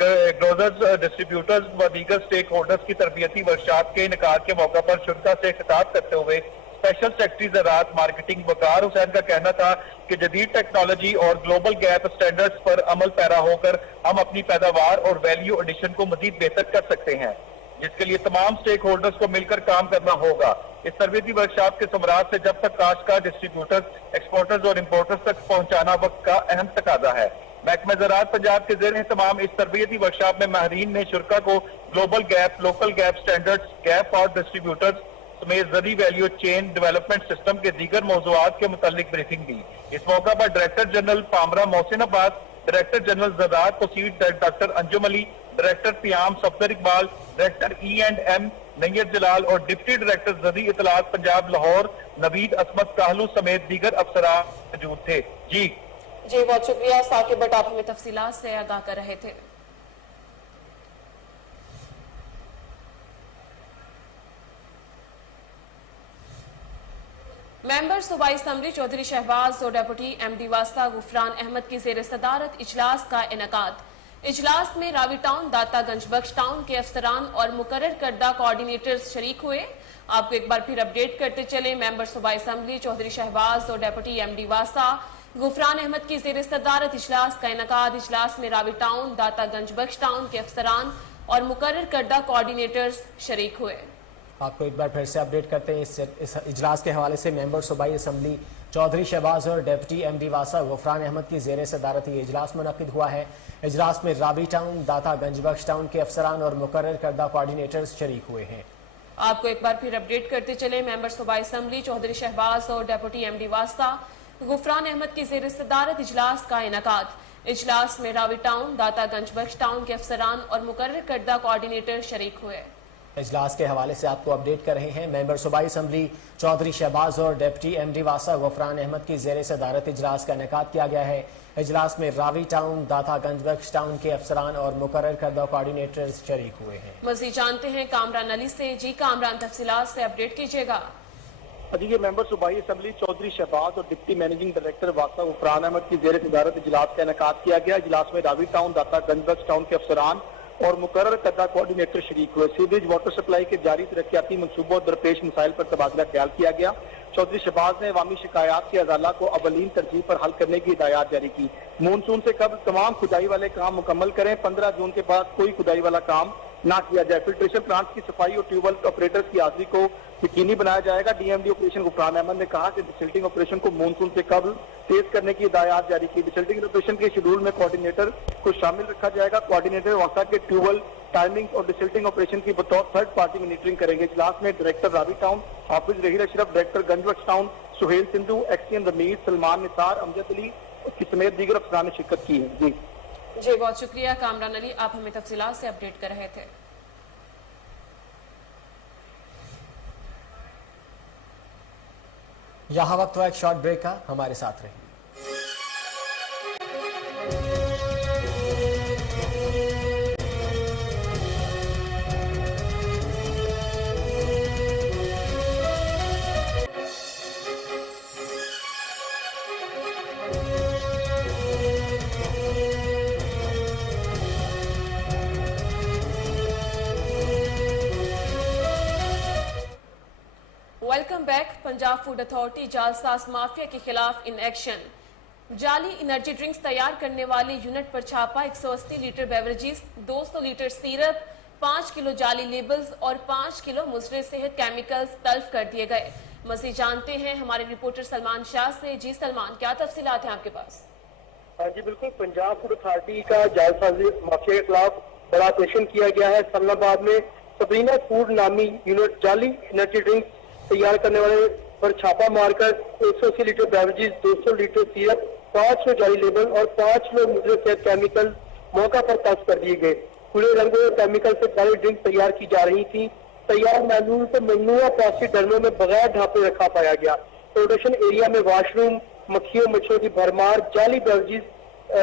ग्रोजर्स, डिस्ट्रीब्यूटर्स व दीगर स्टेक होल्डर्स की तरबियती वर्कशॉप के इनेकाद के मौका पर शुरका से खिताब करते हुए स्पेशल सेक्रेटरी ज़राअत मार्केटिंग वकार हुसैन का कहना था कि जदीद टेक्नोलॉजी और ग्लोबल गैप स्टैंडर्ड्स पर अमल पैरा होकर हम अपनी पैदावार और वैल्यू एडिशन को मजीद बेहतर कर सकते हैं, जिसके लिए तमाम स्टेक होल्डर्स को मिलकर काम करना होगा। इस तरबियती वर्कशॉप के समरात से जब तक काश्तकार, डिस्ट्रीब्यूटर्स, एक्सपोर्टर्स और इम्पोर्टर्स तक पहुंचाना वक्त का अहम तकाजा है। महकमा ज़राअत पंजाब के ज़ेर एहतमाम इस तरबियती वर्कशॉप में माहिरीन ने शुरका को global gap, local gap standards, gap for distributors समेत ज़रूरी वैल्यू चेन डेवलपमेंट सिस्टम के दीगर मौज़ूआत के मुतालिक ब्रीफिंग दी। इस मौका पर director general PAMRA Mohsin Abbas, director general ज़राअत कोसीड डॉक्टर अंजुम अली, डायरेक्टर पियाम सफदर इकबाल, डायरेक्टर E&M नैयत जलाल और डिप्टी डायरेक्टर ज़रूरी इतलात पंजाब लाहौर नवीद असमत काहलू समेत दीगर अफसरान मौजूद थे। जी बहुत शुक्रिया साकिब भट्ट, आप हमें तफसीलात से आगाह कर रहे थे। मेंबर सूबाई असम्बली चौधरी शहबाज और डेप्यूटी MD वास्ता गुफरान अहमद की ज़ेर सदारत इजलास का इनेकाद। इजलास में रावी टाउन, दातागंज बख्श टाउन के अफसरान और मुकर्रर करदा कोऑर्डिनेटर्स शरीक हुए। आपको एक बार फिर अपडेट करते चले, मेंबर सूबाई असम्बली चौधरी शहबाज और डेप्यूटी MD वास्ता गुफरान अहमद की ज़ेर सदारत इजलास का इनेकाद। इजलास में रावी टाउन, दातागंज बख्श टाउन के अफसरान और मुकर्रर करदा कोऑर्डिनेटर्स शरीक हुए। آپ کو ایک بار پھر سے اپڈیٹ کرتے ہیں اس اجلاس کے حوالے سے ممبر صوبائی اسمبلی چودھری شہباز اور ڈیپٹی ایم ڈی واسا غفران احمد کی زیر صدارت یہ اجلاس منعقد ہوا ہے۔ اجلاس میں راوی ٹاؤن، داتا گنج بخش ٹاؤن کے افسران اور مقرر کردہ کوارڈینیٹرز شریک ہوئے ہیں۔ آپ کو ایک بار پھر اپڈیٹ کرتے چلیں، ممبر صوبائی اسمبلی چودھری شہباز اور ڈیپٹی ایم ڈی واسطہ غفران احمد کی زیر صدارت اجلاس کا انعقاد۔ اجلاس میں راوی ٹاؤن، داتا گنج بخش ٹاؤن کے افسران اور مقرر کردہ کوارڈینیٹر شریک ہوئے۔ اجلاس کے حوالے سے آپ کو اپڈیٹ کر رہے ہیں۔ ممبر صوبائی اسمبلی چودھری شہباز اور ڈیپٹی ایم ڈی واسا غفران احمد کی زیر صدارت اجلاس کا انعقاد کیا گیا ہے۔ اجلاس میں راوی ٹاؤن، داتا گنج بخش ٹاؤن کے افسران اور مقرر کردہ کوارڈینیٹرز شریک ہوئے ہیں۔ مزید جانتے ہیں کامران علی سے۔ جی کامران، تفصیلات سے اپڈیٹ کیجیے گا۔ یہ ممبر صوبائی اسمبلی چودھری شہباز اور ڈپٹی مینیجنگ ڈائریکٹر واسطہ غفران احمد کی زیر صدارت اجلاس کا انعقاد کیا گیا۔ اجلاس میں راوی ٹاؤن، داتا گنج بخش ٹاؤن کے افسران اور مقرر کردہ کوارڈینیٹر شریک ہوئے۔ سیوریج واٹر سپلائی کے جاری ترقیاتی منصوبوں اور درپیش مسائل پر تبادلہ خیال کیا گیا۔ چودھری شہباز نے عوامی شکایات کے ازالہ کو اولین ترجیح پر حل کرنے کی ہدایات جاری کی۔ مونسون سے قبل تمام کھدائی والے کام مکمل کریں، 15 جون کے بعد کوئی کھدائی والا کام نہ کیا جائے۔ فلٹریشن پلانٹ کی صفائی اور ٹیوب ویل آپریٹرز کی حاضری کو یقینی بنایا جائے گا۔ D M D operation Ghufran Ahmad نے کہا کہ ڈسلٹنگ آپریشن کو مونسون سے قبل تیز کرنے کی ہدایات جاری کی۔ ڈسلٹنگ آپریشن کے شیڈول میں کوارڈینیٹر کو شامل رکھا جائے گا۔ کوارڈینیٹر واسطہ کے ٹیوب ویل ٹائمنگ اور ڈسلٹنگ آپریشن کی بطور تھرڈ پارٹی مانیٹرنگ کریں گے۔ اجلاس میں director Ravi town Hafiz Raheel Ashraf, director Ganj Bakhsh town Sohail Sindhu, ایکس ایم رمید، سلمان نثار، امجد علی کی سمیت دیگر افسران نے شرکت کی ہے۔ جی بہت شکریہ کامران علی، آپ ہمیں تفصیلات سے اپڈیٹ کر رہے تھے۔ یہاں وقت ہوا ایک شارٹ بریک کا، ہمارے ساتھ رہیں۔ Welcome back. Punjab food authority جعلساز مافیا کے خلاف ان ایکشن۔ جعلی انرجی ڈرنکس تیار کرنے والے یونٹ پر چھاپا، 180 litre beverages, 200 litre syrup, 5 kilo جعلی لیبلز اور 5 کلو مضر صحت کیمیکلز تلف کر دیے گئے۔ مزید جانتے ہیں ہمارے رپورٹر سلمان شاہ سے۔ جی سلمان، کیا تفصیلات ہیں آپ کے پاس؟ جی بالکل، پنجاب فوڈ اتھارٹی کا جعلسازی مافیا کے خلاف بڑا آپریشن کیا گیا ہے۔ اسلام آباد میں سبرینا فوڈ نامی یونٹ جعلی انرجی ڈرنکس تیار کرنے والے پر چھاپا مار کر 180 litre beverages, 200 litre syrup, 5 kilo جعلی لیبل اور 5 کلو مضر صحت کیمیکل موقع پر تلف کر دیے گئے۔ کھلے رنگوں کیمیکل سے جعلی ڈرنک تیار کی جا رہی تھی۔ تیار محلول کو ممنوعہ پلاسٹک ڈرموں میں بغیر ڈھانپے رکھا پایا گیا۔ پروڈکشن ایریا میں واش روم، مکھیوں مچھروں کی بھرمار، جعلی بیوریجز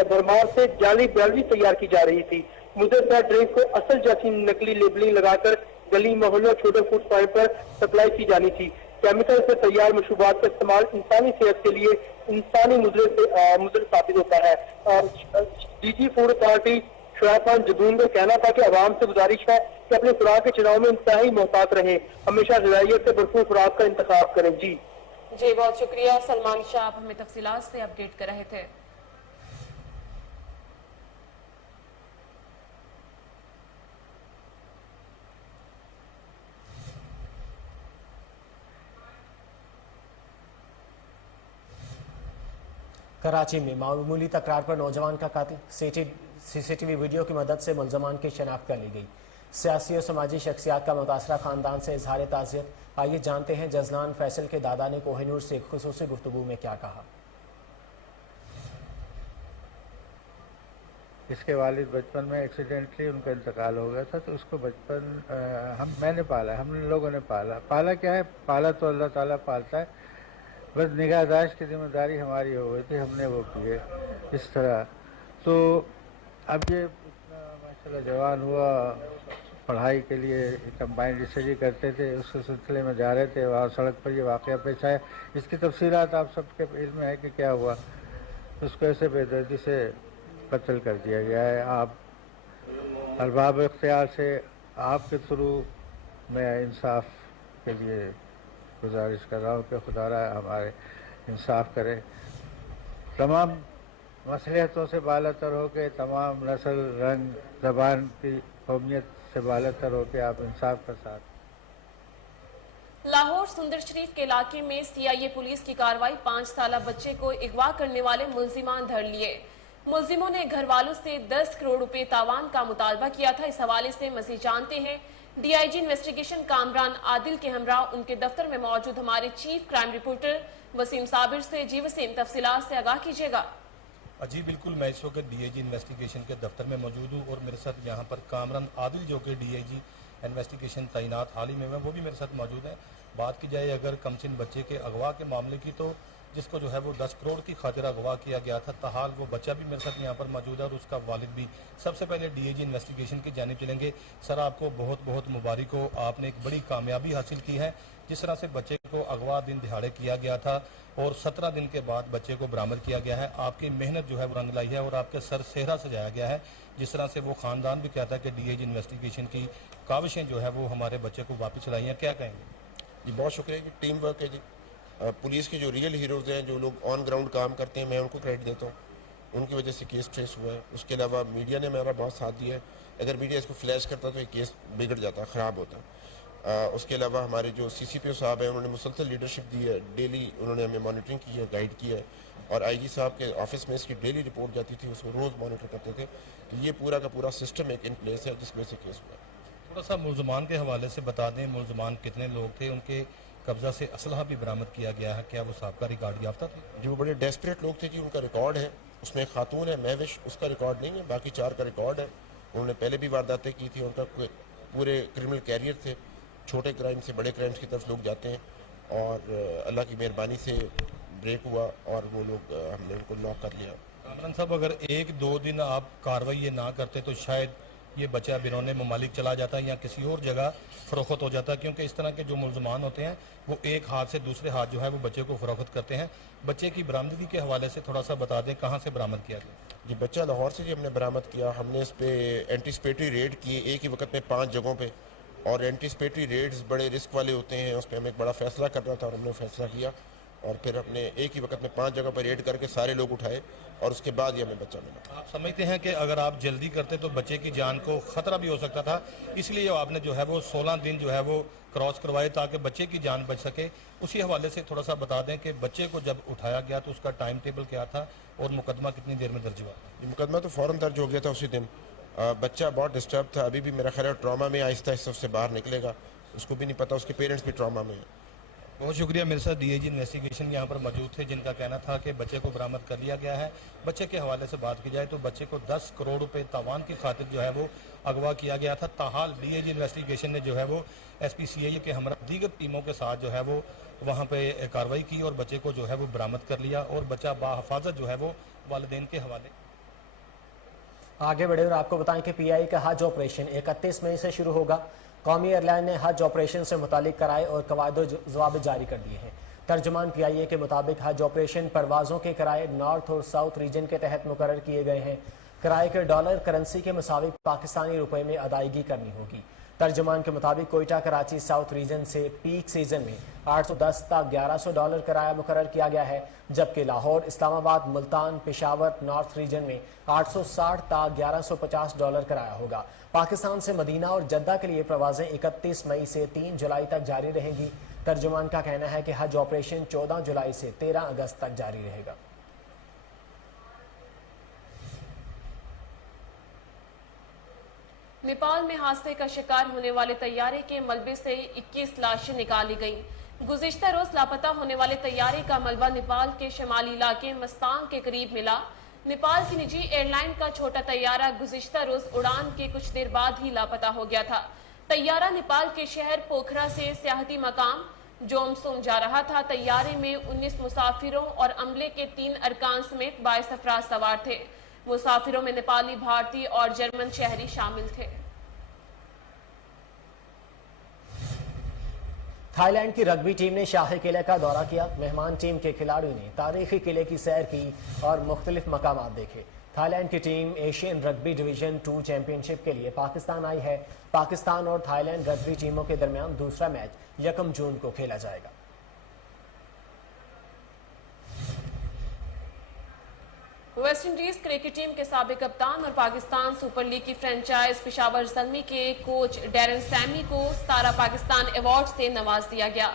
بھرمار سے جعلی بیوریج تیار کی جا رہی تھی۔ مضر صحت ڈرنک کو اصل جیسی نقلی لیبلنگ لگا کر گلی محلوں چھوٹے فوڈ پوائنٹ پر سپلائی کی جانی تھی۔ کیمیکل سے تیار مشروبات کا استعمال انسانی صحت کے لیے انسانی مضر ثابت ہوتا ہے۔ D G food authority Shoaib Khan Jadoon کا کہنا تھا کہ عوام سے گزارش ہے کہ اپنے خوراک کے چناؤ میں انتہائی محتاط رہیں، ہمیشہ غذائیت سے بھرپور خوراک کا انتخاب کریں۔ جی بہت شکریہ سلمان شاہ، آپ ہمیں تفصیلات سے اپڈیٹ کر رہے تھے۔ کراچی میں معمولی تکرار پر نوجوان کا قتل، سی سی ٹی وی ویڈیو کی مدد سے ملزمان کی شناخت کر لی گئی۔ سیاسی اور سماجی شخصیات کا متاثرہ خاندان سے اظہار تعزیت۔ آئیے جانتے ہیں جزلان فیصل کے دادا نے کوہ نور سے خصوصی گفتگو میں کیا کہا۔ اس کے والد بچپن میں ایکسیڈنٹلی ان کا انتقال ہو گیا تھا، تو اس کو بچپن میں نے پالا، ہم لوگوں نے پالا کیا ہے، پالا تو اللہ تعالیٰ پالتا ہے، بس نگہداشت کی ذمہ داری ہماری ہو گئی تھی، ہم نے وہ کیے اس طرح۔ تو اب یہ اتنا ماشاءاللہ جوان ہوا، پڑھائی کے لیے کمبائنڈ اسٹڈی کرتے تھے، اس سلسلے میں جا رہے تھے، وہاں سڑک پر یہ واقعہ پیش آیا۔ اس کی تفصیلات آپ سب کے علم ہے کہ کیا ہوا۔ اس کو ایسے بے دردی سے قتل کر دیا گیا ہے۔ آپ ارباب اختیار سے آپ کے تھرو میں انصاف کے لیے گزارش کر رہا ہوں کہ خدا را ہمارے انصاف کرے، تمام مصلحتوں سے بالاتر ہو کے، تمام نسل، رنگ، زبان کی قومیت سے بالاتر ہو کے آپ انصاف کا ساتھ۔ लाहौर सुंदर शरीफ के इलाके में सीआईए पुलिस की कार्रवाई, 5 साला बच्चे को अगवा करने वाले मुलजिमान धर लिए। मुलजिमों ने घर वालों से 10 करोड़ रुपए तावान का मुतालबा किया था। इस हवाले से मजीद जानते हैं डीआईजी इन्वेस्टिगेशन कामरान आदिल के हमरा उनके दफ्तर में मौजूद हमारे chief crime reporter Waseem Sabir से। जी वसीम, तफसीलात से आगाह कीजिएगा। जी बिल्कुल, मैं इस वक्त डीआईजी इन्वेस्टिगेशन के दफ्तर में मौजूद हूँ और मेरे साथ यहाँ पर कामरान आदिल जो कि डीआईजी इन्वेस्टिगेशन तैनात हाल ही में वो भी मेरे साथ मौजूद है। बात की जाए अगर कमसिन बच्चे के अगवा के मामले की, तो जिसको जो है वो 10 करोड़ की खातिर अगवा किया गया था, ताहाल वो बच्चा भी मेरे साथ यहाँ पर मौजूद है और उसका वालिद भी। सबसे पहले डीआईजी इन्वेस्टिगेशन की जानिब चलेंगे। सर, आपको बहुत बहुत मुबारक हो, आपने एक बड़ी कामयाबी हासिल की है। जिस तरह से बच्चे को अगवा दिन दिहाड़े किया गया था और 17 दिन के बाद बच्चे को बरामद किया गया है, आपकी मेहनत जो है वो रंग लाई है और आपके सर सेहरा सजाया गया है। जिस तरह से वो ख़ानदान भी कहता है कि डीआईजी इन्वेस्टिगेशन की काविशें जो है वो हमारे बच्चे को वापस लाई हैं, क्या कहेंगे? जी बहुत शुक्रिया जी, टीम वर्क है जी। पुलिस के जो रियल हीरोज़ हैं, जो लोग ऑन ग्राउंड काम करते हैं, मैं उनको क्रेडिट देता हूँ। उनकी वजह से केस ट्रेस हुआ है। उसके अलावा मीडिया ने मेरा बहुत साथ दिया है। अगर मीडिया इसको फ्लैश करता तो ये केस बिगड़ जाता, ख़राब होता। उसके अलावा हमारे जो CCPO साहब हैं, उन्होंने मुसलसल लीडरशिप दी है। डेली उन्होंने हमें मॉनिटरिंग की है, गाइड किया है और IG साहब के ऑफिस में इसकी डेली रिपोर्ट जाती थी, उसको रोज़ मॉनिटर करते थे। तो ये पूरा का पूरा सिस्टम एक इन प्लेस है जिस वजह से केस हुआ। थोड़ा सा मुलजमान के हवाले से बता दें, मुलजमान कितने लोग थे, उनके कब्जा से असलहा भी बरामद किया गया है, क्या वो साहब का रिकॉर्ड याफ्ता थे? जो बड़े डेस्परेट लोग थे जी, उनका रिकॉर्ड है। उसमें एक खातून है महविश, उसका रिकॉर्ड नहीं है, बाकी 4 का रिकॉर्ड है। उन्होंने पहले भी वारदातें की थी, उनका पूरे क्रिमिनल कैरियर थे। छोटे क्राइम से बड़े क्राइम्स की तरफ लोग जाते हैं और अल्लाह की मेहरबानी से ब्रेक हुआ और वो लोग हमने उनको लॉक कर लिया। कामरान साहब, अगर 1-2 दिन आप कार्रवाई ये ना करते तो शायद ये बच्चा बिरौने ममालिक चला जाता या किसी और जगह फ़रोख्त हो जाता, क्योंकि इस तरह के जो मुलजमान होते हैं वो एक हाथ से दूसरे हाथ जो है वो बच्चे को फ़रोख्त करते हैं। बच्चे की बरामदगी के हवाले से थोड़ा सा बता दें, कहाँ से बरामद किया गया? जी बच्चा लाहौर से जी हमने बरामद किया। हमने इस पर एंटीसिपेटरी रेड किए एक ही वक्त में 5 जगहों पे, और एंटीसिपेटरी रेड्स बड़े रिस्क वाले होते हैं। उस पर हमें एक बड़ा फैसला करना था और हमने फैसला किया और फिर हमने एक ही वक्त में 5 जगह पर रेड करके सारे लोग उठाए और उसके बाद ही हमें बच्चा मिला। आप समझते हैं कि अगर आप जल्दी करते तो बच्चे की जान को ख़तरा भी हो सकता था, इसलिए आपने जो है वो 16 दिन जो है वो क्रॉस करवाए ताकि बच्चे की जान बच सके। उसी हवाले से थोड़ा सा बता दें कि बच्चे को जब उठाया गया तो उसका टाइम टेबल क्या था और मुकदमा कितनी देर में दर्ज हुआ? मुकदमा तो फ़ौरन दर्ज हो गया था उसी दिन। बच्चा बहुत डिस्टर्ब था, अभी भी मेरा ख्याल है ट्रॉमा में, आहिस्ता आहिस्ता उससे बाहर निकलेगा। उसको भी नहीं पता, उसके पेरेंट्स भी ट्रॉमा में हैं। बहुत शुक्रिया। मेरे साथ डीआईजी इन्वेस्टिगेशन यहाँ पर मौजूद थे, जिनका कहना था कि बच्चे को बरामद कर लिया गया है। बच्चे के हवाले से बात की जाए तो बच्चे को 10 करोड़ रुपए तावान की खातिर जो है वो अगवा किया गया था। ताहाल डीआईजी इन्वेस्टिगेशन ने जो है वो SPCI के हमरा दीगर टीमों के साथ जो है वो वहाँ पे कार्रवाई की और बच्चे को जो है वो बरामद कर लिया और बच्चा बाहिफाजत जो है वो वालिदैन के हवाले। आगे बढ़े और आपको बताएं कि PI का हज ऑपरेशन 31 मई से शुरू होगा। कौमी एयरलाइन ने हज ऑपरेशन से मुतालिक कराए और कवायद जवाब जारी कर दिए हैं। तर्जुमान PIA के मुताबिक हज ऑपरेशन परवाज़ों के किराए नॉर्थ और साउथ रीजन के तहत मुकर्रर किए गए हैं। किराए के डॉलर करेंसी के मुताबिक पाकिस्तानी रुपए में अदायगी करनी होगी। तर्जुमान के मुताबिक कोयटा कराची साउथ रीजन से पीक सीजन में 810 तक $1100 किराया मुकर्रर किया गया है, जबकि लाहौर, इस्लामाबाद, मुल्तान, पेशावर नॉर्थ रीजन में 860 तक $1150 किराया होगा। पाकिस्तान से मदीना और जद्दा के लिए प्रवाजें 31 मई से 3 जुलाई तक जारी रहेंगी। तर्जुमान का कहना है कि हज ऑपरेशन 14 जुलाई से 13 अगस्त तक जारी रहेगा। नेपाल में हादसे का शिकार होने वाले तैयारे के मलबे से 21 लाशें निकाली गईं। गुज़िश्ता रोज लापता होने वाले तैयारे का मलबा नेपाल के शमाली इलाके मस्तांग के करीब मिला। नेपाल की निजी एयरलाइन का छोटा तैयारा गुज़िश्ता रोज उड़ान के कुछ देर बाद ही लापता हो गया था। तैयारा नेपाल के शहर पोखरा से सियाहती मकाम जोमसोम जा रहा था। तैयारे में 19 मुसाफिरों और अमले के 3 अरकान समेत 22 अफराद सवार थे। मुसाफिरों में नेपाली, भारतीय और जर्मन शहरी शामिल थे। थाईलैंड की रग्बी टीम ने शाही किले का दौरा किया। मेहमान टीम के खिलाड़ियों ने तारीखी किले की सैर की और मुख्तलिफ मकामात देखे। थाईलैंड की team Asian rugby division 2 championship के लिए पाकिस्तान आई है। पाकिस्तान और थाईलैंड रग्बी टीमों के दरमियान दूसरा मैच 1 जून को खेला जाएगा। वेस्ट इंडीज क्रिकेट टीम के साबिक कप्तान और पाकिस्तान सुपर लीग की फ्रेंचाइज पेशावर ज़ल्मी के कोच डैरन सैमी को सतारा पाकिस्तान अवार्ड से नवाज दिया गया।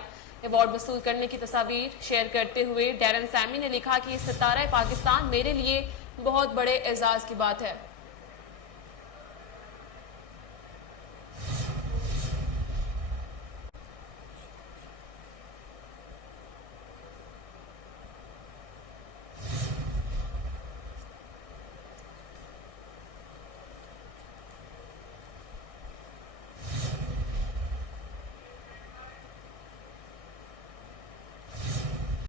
अवार्ड वसूल करने की तस्वीर शेयर करते हुए डैरन सैमी ने लिखा कि सतारा पाकिस्तान मेरे लिए बहुत बड़े एजाज की बात है।